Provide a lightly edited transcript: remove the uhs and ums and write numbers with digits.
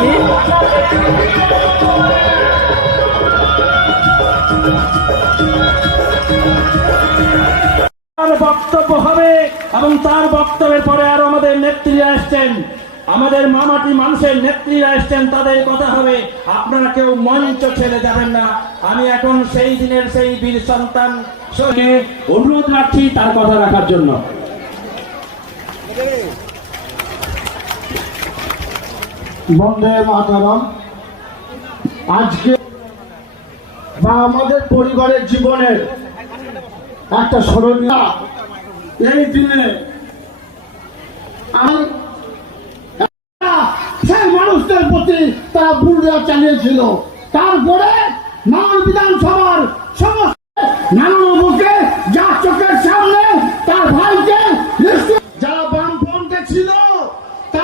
দেখি। তার বক্তব্য হবে এবং তার বক্তব্যের পরে আরো আমাদের নেত্রীরা আসছেন, আমাদের মামাটি মানুষের নেত্রীরা আসছেন, তাদের কথা হবে। আপনারা কেউ মঞ্চ ছেড়ে যাবেন না। আমি এখন সেই দিনের সেই বীর সন্তান সঙ্গে অনুরোধ রাখছি তার কথা রাখার জন্য। বন্দে মাতরম। আজকে বা আমাদের পরিবারের জীবনের একটা স্মরণীয় এই দিনে আমি সেই মানুষদের প্রতি তারা বুলডোজার চালিয়েছিল। তারপরে মানব বিধানসভার সমস্ত নানান বুকে যার চোখের সামনে তার ভাইকে